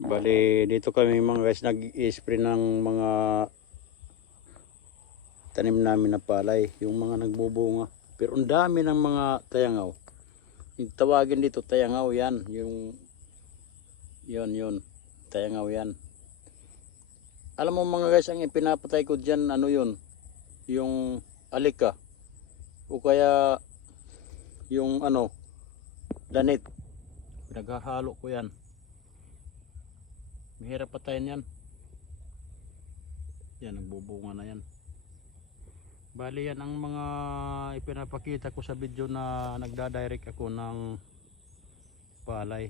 Bali dito kami mga guys nag-i-spray ng mga tanim namin na palay, yung mga nagbubunga. Pero ang dami ng mga tayangaw. Yung tawagin dito tayangaw yan, yung yun, tayangaw yan. Alam mo mga guys, ang ipinapatay ko dyan, ano yun, yung alika o kaya yung ano, danit. Naghahalo ko yan. Mahirap patayin yan. Yan, nagbubunga na yan. Bali yan ang mga ipinapakita ko sa video na nagdadirect ako ng palay.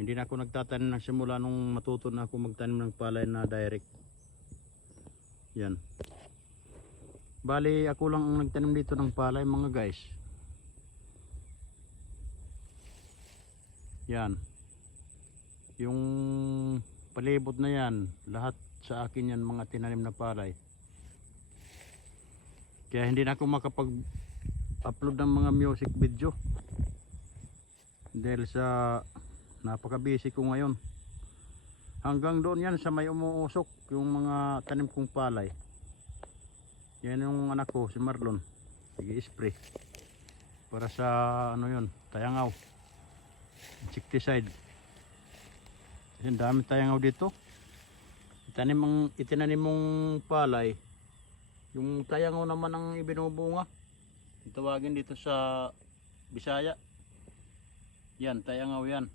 Hindi na ako nagtatanim ng simula nung matuto na ako magtanim ng palay na direct. Yan. Bali ako lang ang nagtanim dito ng palay mga guys. Yan. Yung palibot na yan, lahat sa akin yan mga tinanim na palay. Kaya hindi na ako makapag-upload ng mga music video. Dahil sa napaka-busy ko ngayon. Hanggang doon yan sa may umuusok yung mga tanim kong palay. Yan yung anak ko si Marlon. Nag-i-spray para sa ano yun, tayangaw, insecticide. Ang dami tayangaw dito. Itinanim mong palay, yung tayangaw naman ang ibinubunga. Tawagin dito sa Bisaya yan, tayangaw yan.